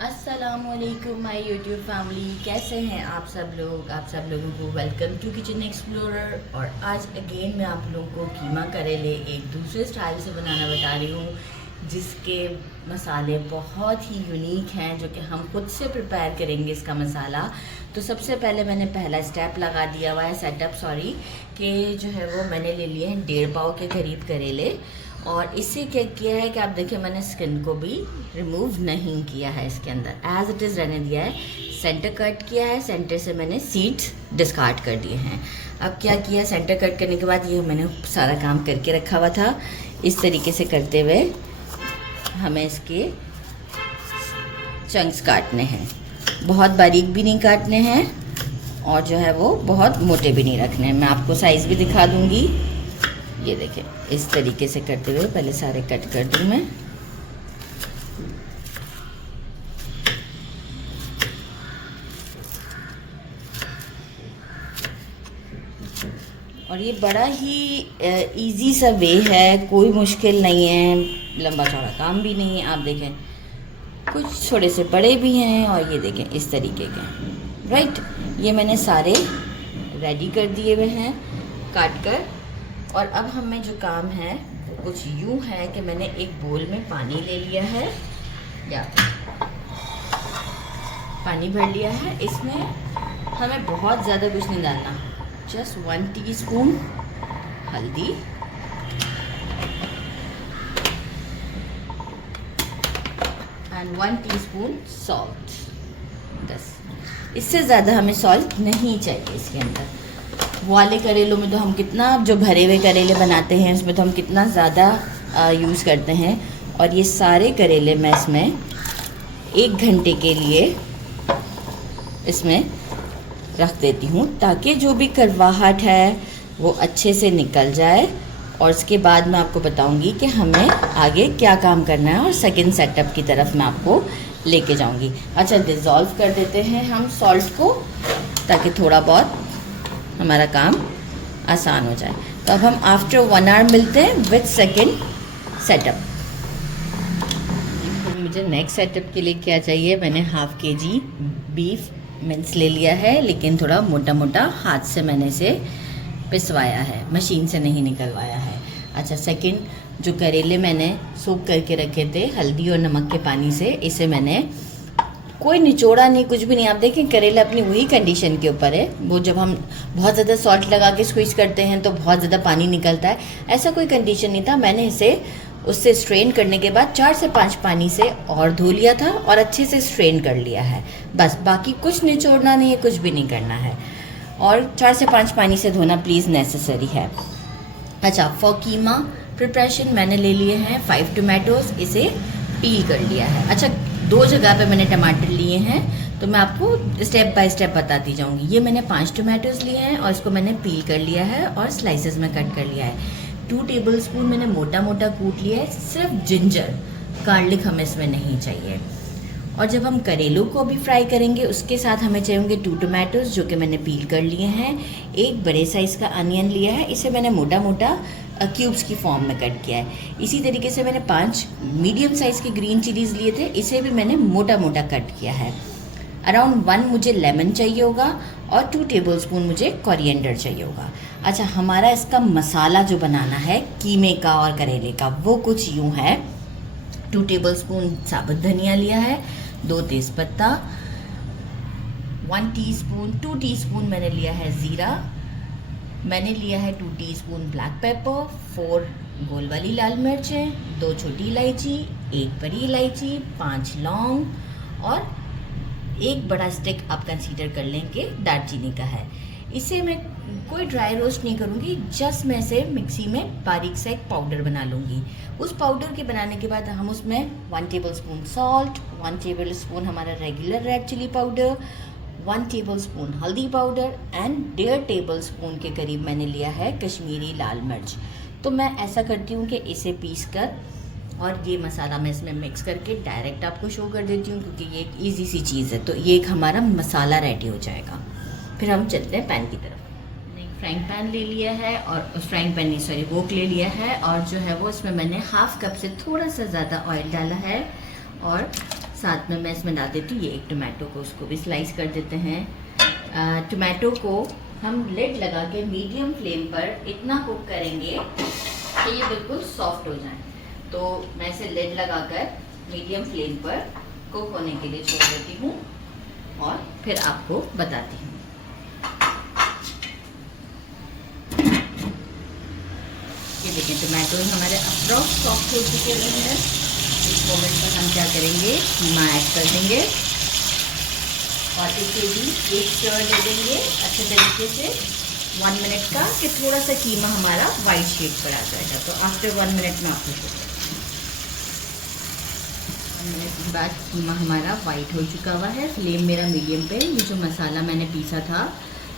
अस्सलामुअलैकुम my YouTube family, कैसे हैं आप सब लोग। आप सब लोगों को वेलकम टू किचन एक्सप्लोरर। और आज अगेन मैं आप लोगों को कीमा करेले एक दूसरे स्टाइल से बनाना बता रही हूँ, जिसके मसाले बहुत ही यूनिक हैं, जो कि हम खुद से प्रिपेयर करेंगे इसका मसाला। तो सबसे पहले मैंने पहला स्टेप लगा दिया हुआ है, सेटअप कि जो है वो मैंने ले लिए हैं 1.5 पाव के करीब करेले। और इससे क्या किया है कि आप देखिए मैंने स्किन को भी रिमूव नहीं किया है, इसके अंदर एज इट इज़ रहने दिया है। सेंटर कट किया है, सेंटर से मैंने सीड्स डिस्कार्ड कर दिए हैं। अब क्या किया, सेंटर कट करने के बाद ये मैंने सारा काम करके रखा हुआ था। इस तरीके से करते हुए हमें इसके चंक्स काटने हैं, बहुत बारीक भी नहीं काटने हैं और जो है वो बहुत मोटे भी नहीं रखने हैं। मैं आपको साइज़ भी दिखा दूँगी। ये देखें, इस तरीके से करते हुए पहले सारे कट कर दूँ मैं। और ये बड़ा ही इजी सा वे है, कोई मुश्किल नहीं है, लंबा चौड़ा काम भी नहीं है। आप देखें कुछ थोड़े से बड़े भी हैं और ये देखें इस तरीके के, राइट। ये मैंने सारे रेडी कर दिए हुए हैं काट कर। और अब हमें जो काम है वो कुछ यूँ है कि मैंने एक बोल में पानी ले लिया है, या पानी भर लिया है। इसमें हमें बहुत ज़्यादा कुछ नहीं डालना, जस्ट 1 टीस्पून हल्दी, एंड 1 टीस्पून सॉल्ट। बस, इससे ज़्यादा हमें सॉल्ट नहीं चाहिए इसके अंदर। वाले करेलों में तो हम कितना, जो भरे हुए करेले बनाते हैं उसमें तो हम कितना ज़्यादा यूज़ करते हैं। और ये सारे करेले मैं इसमें 1 घंटे के लिए इसमें रख देती हूँ, ताकि जो भी कड़वाहट है वो अच्छे से निकल जाए। और उसके बाद मैं आपको बताऊँगी कि हमें आगे क्या काम करना है और सेकंड सेटअप की तरफ मैं आपको लेके जाऊँगी। अच्छा, डिज़ोल्व कर देते हैं हम सॉल्ट को, ताकि थोड़ा बहुत हमारा काम आसान हो जाए। तो अब हम आफ्टर 1 आवर मिलते हैं विथ सेकंड सेटअप। मुझे नेक्स्ट सेटअप के लिए क्या चाहिए, मैंने ½ kg बीफ मिन्स ले लिया है, लेकिन थोड़ा मोटा मोटा हाथ से मैंने इसे पिसवाया है, मशीन से नहीं निकलवाया है। अच्छा, सेकंड जो करेले मैंने सूख करके रखे थे हल्दी और नमक के पानी से, इसे मैंने कोई निचोड़ा नहीं, कुछ भी नहीं। आप देखें करेला अपनी वही कंडीशन के ऊपर है। वो जब हम बहुत ज़्यादा सॉल्ट लगा के स्क्वीज करते हैं तो बहुत ज़्यादा पानी निकलता है, ऐसा कोई कंडीशन नहीं था। मैंने इसे उससे स्ट्रेन करने के बाद 4 से 5 पानी से और धो लिया था और अच्छे से स्ट्रेन कर लिया है। बस, बाकी कुछ निचोड़ना नहीं है, कुछ भी नहीं करना है। और 4 से 5 पानी से धोना प्लीज़ नेसेसरी है। अच्छा, फॉर कीमा प्रिपरेशन मैंने ले लिए हैं 5 टमाटोज़, इसे पील कर लिया है। अच्छा, 2 जगह पे मैंने टमाटर लिए हैं, तो मैं आपको स्टेप बाय स्टेप बताती जाऊंगी। ये मैंने 5 टमाटोज़ लिए हैं और इसको मैंने पील कर लिया है और स्लाइसेस में कट कर लिया है। 2 टेबलस्पून मैंने मोटा मोटा कूट लिया है। सिर्फ जिंजर, गार्लिक हमें इसमें नहीं चाहिए। और जब हम करेलों को भी फ्राई करेंगे उसके साथ हमें चाहिए 2 टमाटोज़, जो कि मैंने पील कर लिए हैं। एक बड़े साइज़ का अनियन लिया है, इसे मैंने मोटा मोटा क्यूब्स की फॉर्म में कट किया है। इसी तरीके से मैंने 5 मीडियम साइज़ के ग्रीन चिलीज़ लिए थे, इसे भी मैंने मोटा मोटा कट किया है। अराउंड 1 मुझे लेमन चाहिए होगा और 2 टेबलस्पून मुझे कोरिएंडर चाहिए होगा। अच्छा, हमारा इसका मसाला जो बनाना है कीमे का और करेले का, वो कुछ यूँ है। 2 टेबलस्पून साबुत धनिया लिया है, 2 तेज़पत्ता, 2 टीस्पून मैंने लिया है ज़ीरा, मैंने लिया है 2 टीस्पून ब्लैक पेपर, 4 गोल वाली लाल मिर्चें, 2 छोटी इलायची, 1 बड़ी इलायची, 5 लौंग और 1 बड़ा स्टिक आप कंसीडर कर लें कि दालचीनी का है। इसे मैं कोई ड्राई रोस्ट नहीं करूँगी, जस्ट मैं इसे मिक्सी में बारीक सा एक पाउडर बना लूँगी। उस पाउडर के बनाने के बाद हम उसमें 1 टेबलस्पून सॉल्ट, 1 टेबलस्पून हमारा regular red chilli powder, 1 tablespoon हल्दी पाउडर एंड 1.5 टेबलस्पून के करीब मैंने लिया है कश्मीरी लाल मिर्च। तो मैं ऐसा करती हूँ कि इसे पीस कर और ये मसाला मैं इसमें मिक्स करके डायरेक्ट आपको शो कर देती हूँ, क्योंकि ये एक ईजी सी चीज़ है। तो ये एक हमारा मसाला रेडी हो जाएगा। फिर हम चलते हैं पैन की तरफ। फ्राइंग पैन ले लिया है और फ्राइंग पैन नहीं सॉरी वोक ले लिया है, और जो है वो इसमें मैंने ½ कप से थोड़ा सा ज़्यादा ऑयल डाला है और साथ में मैं इसमें डाल देती हूँ ये एक टोमेटो को, उसको भी स्लाइस कर देते हैं। टोमेटो को हम लिड लगा के मीडियम फ्लेम पर इतना कुक करेंगे कि ये बिल्कुल सॉफ्ट हो जाए। तो मैं इसे लिड लगाकर मीडियम फ्लेम पर कुक होने के लिए छोड़ देती हूँ और फिर आपको बताती हूँ। ये देखिए टोमेटो हमारे अप्रॉक्स सॉफ्ट हो चुके हैं। इस मोमेंट पर हम क्या करेंगे, कीमा ऐड कर देंगे और इसे भी एक स्टर दे देंगे अच्छे तरीके से 1 मिनट का, कि थोड़ा सा कीमा हमारा वाइट शेड पर आ जाएगा। तो आफ्टर 1 मिनट में आपको 1 मिनट के बाद कीमा हमारा वाइट हो चुका हुआ है। फ्लेम मेरा मीडियम पे। ये जो मसाला मैंने पीसा था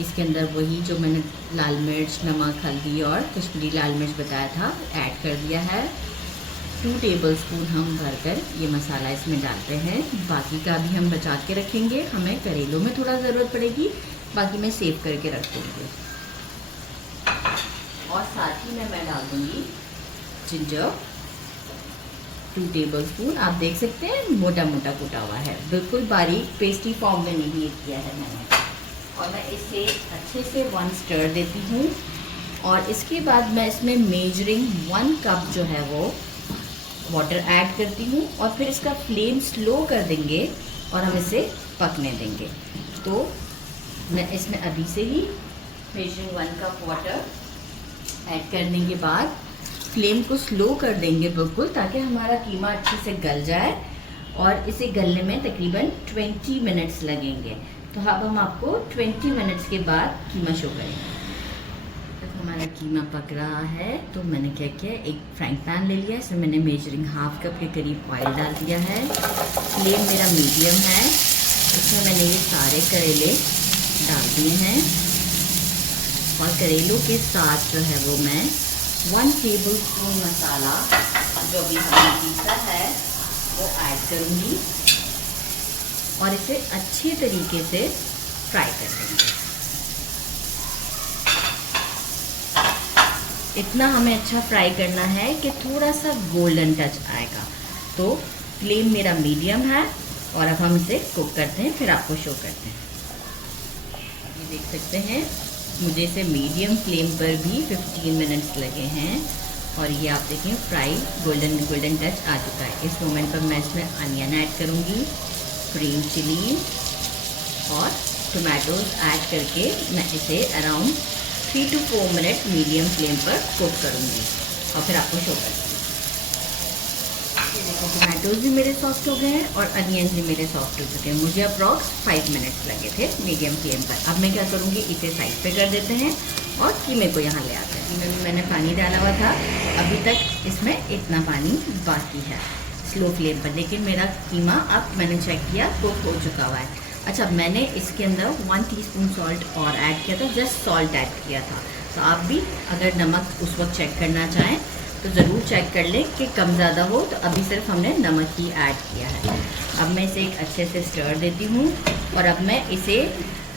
इसके अंदर वही जो मैंने लाल मिर्च, नमक, हल्दी और कश्मीरी लाल मिर्च बताया था ऐड कर दिया है। 2 टेबलस्पून हम भरकर ये मसाला इसमें डालते हैं। बाकी का भी हम बचा के रखेंगे, हमें करेलों में थोड़ा ज़रूरत पड़ेगी, बाकी मैं सेव करके रख दूँगी। और साथ ही में मैं डाल दूँगी जिंजर 2 टेबलस्पून। आप देख सकते हैं मोटा मोटा कुटा हुआ है, बिल्कुल बारीक पेस्टी फॉर्म में नहीं किया है मैंने। और मैं इसे अच्छे से 1 स्टर देती हूँ और इसके बाद मैं इसमें मेजरिंग 1 कप जो है वो वाटर ऐड करती हूँ और फिर इसका फ्लेम स्लो कर देंगे और हम इसे पकने देंगे। तो मैं इसमें अभी से ही मेजरिंग 1 कप वाटर ऐड करने के बाद फ्लेम को स्लो कर देंगे बिल्कुल, ताकि हमारा कीमा अच्छे से गल जाए और इसे गलने में तकरीबन 20 मिनट्स लगेंगे। तो अब हम आपको 20 मिनट्स के बाद कीमा शो करेंगे। तब हमारा कीमा पक रहा है तो मैंने क्या किया, एक फ्राइंग पैन ले लिया, इसमें मैंने मेजरिंग 1/2 कप के करीब ऑयल डाल दिया है। फ्लेम मेरा मीडियम है। इसमें मैंने ये सारे करेले डाल दिए हैं और करेलों के साथ जो है वो मैं 1 टेबलस्पून मसाला जो भी हमने पीसा है वो ऐड करूँगी और इसे अच्छे तरीके से फ्राई कर देंगे। इतना हमें अच्छा फ्राई करना है कि थोड़ा सा गोल्डन टच आएगा। तो फ्लेम मेरा मीडियम है और अब हम इसे कुक करते हैं, फिर आपको शो करते हैं। ये देख सकते हैं मुझे इसे मीडियम फ्लेम पर भी 15 मिनट्स लगे हैं और ये आप देखें फ्राई गोल्डन टच आ चुका है। इस मोमेंट पर मैं इसमें अनियन ऐड करूँगी, ग्रीन चिली और टोमेटोज ऐड करके मैं इसे around 3 to 4 minute medium flame पर कुक करूँगी और फिर आपको शो करूँगी। ये देखो टोमेटोज भी मेरे सॉफ्ट हो गए हैं और अनियन भी मेरे सॉफ्ट हो चुके हैं। मुझे अप्रॉक्स 5 मिनट्स लगे थे मीडियम फ्लेम पर। अब मैं क्या करूँगी, इसे साइड पे कर देते हैं और कीमे को यहाँ ले आते हैं। कीमे में मैंने पानी डाला हुआ था, अभी तक इसमें इतना पानी बाकी है स्लो फ्लेम पर, लेकिन मेरा कीमा अब मैंने चेक किया कुक हो चुका हुआ है। अच्छा, मैंने इसके अंदर 1 टीस्पून सॉल्ट और ऐड किया था, जस्ट सॉल्ट ऐड किया था। तो आप भी अगर नमक उस वक्त चेक करना चाहें तो ज़रूर चेक कर लें कि कम ज़्यादा हो। तो अभी सिर्फ हमने नमक ही ऐड किया है। अब मैं इसे एक अच्छे से स्टर देती हूँ और अब मैं इसे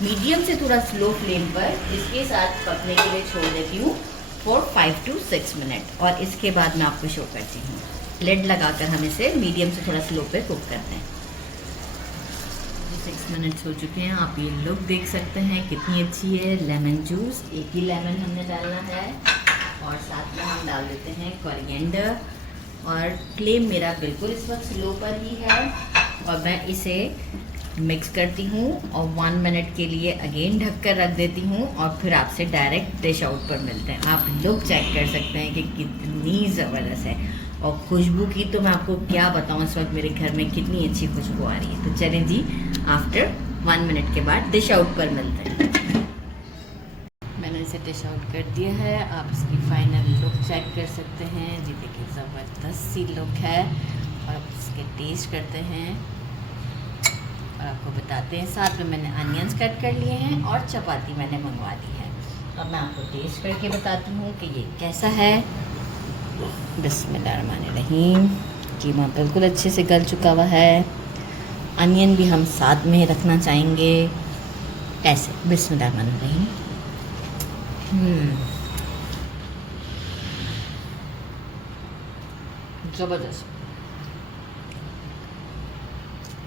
मीडियम से थोड़ा स्लो फ्लेम पर इसके साथ पकने के लिए छोड़ देती हूँ फॉर 5 to 6 मिनट और इसके बाद मैं आपको शो करती हूँ। लिड लगाकर हम इसे मीडियम से थोड़ा स्लो पे कुक करते हैं। 6 मिनट्स हो चुके हैं, आप ये लुक देख सकते हैं कितनी अच्छी है। लेमन जूस, एक ही लेमन हमने डालना है और साथ में हम डाल देते हैं कोरिएंडर और फ्लेम मेरा बिल्कुल इस वक्त स्लो पर ही है और मैं इसे मिक्स करती हूँ और 1 मिनट के लिए अगेन ढक कर रख देती हूँ और फिर आपसे डायरेक्ट डिश आउट पर मिलते हैं। आप लुक चेक कर सकते हैं कि कितनी ज़बरदस्त है और खुशबू की तो मैं आपको क्या बताऊँ, इस वक्त मेरे घर में कितनी अच्छी खुशबू आ रही है। तो चलें जी, आफ्टर 1 मिनट के बाद डिश आउट पर मिलते हैं। मैंने इसे डिश आउट कर दिया है, आप इसकी फाइनल लुक चेक कर सकते हैं जी। देखिए ज़बरदस्त सी लुक है और अब इसके टेस्ट करते हैं और आपको बताते हैं। साथ में मैंने अनियंस कट कर लिए हैं और चपाती मैंने मंगवा दी है। अब मैं आपको टेस्ट करके बताती हूँ कि ये कैसा है। बिस्मिल्लाहिर्रहमानिर्रहीम। कीमा बिल्कुल अच्छे से गल चुका हुआ है, अनियन भी हम साथ में रखना चाहेंगे ऐसे। बिस्मिल्लाहिर्रहमानिर्रहीम। ज़बरदस्त।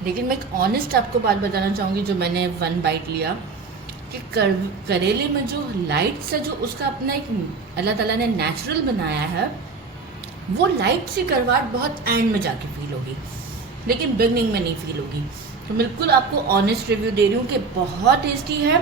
लेकिन मैं एक ऑनेस्ट आपको बात बताना चाहूँगी, जो मैंने 1 बाइट लिया कि करेले में जो लाइट सा जो उसका अपना एक अल्लाह ताला ने नेचुरल बनाया है, वो लाइट सी करवाट बहुत एंड में जाके फील होगी, लेकिन बिगनिंग में नहीं फील होगी। तो बिल्कुल आपको ऑनेस्ट रिव्यू दे रही हूँ कि बहुत टेस्टी है।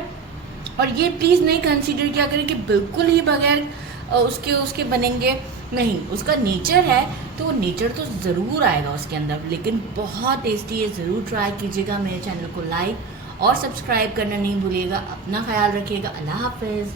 और ये प्लीज़ नहीं कंसीडर किया करें कि बिल्कुल ही बगैर उसके उसके बनेंगे, नहीं, उसका नेचर है तो वो नेचर तो ज़रूर आएगा उसके अंदर, लेकिन बहुत टेस्टी है। ज़रूर ट्राई कीजिएगा। मेरे चैनल को लाइक और सब्सक्राइब करना नहीं भूलिएगा। अपना ख्याल रखिएगा। अल्लाह हाफिज़।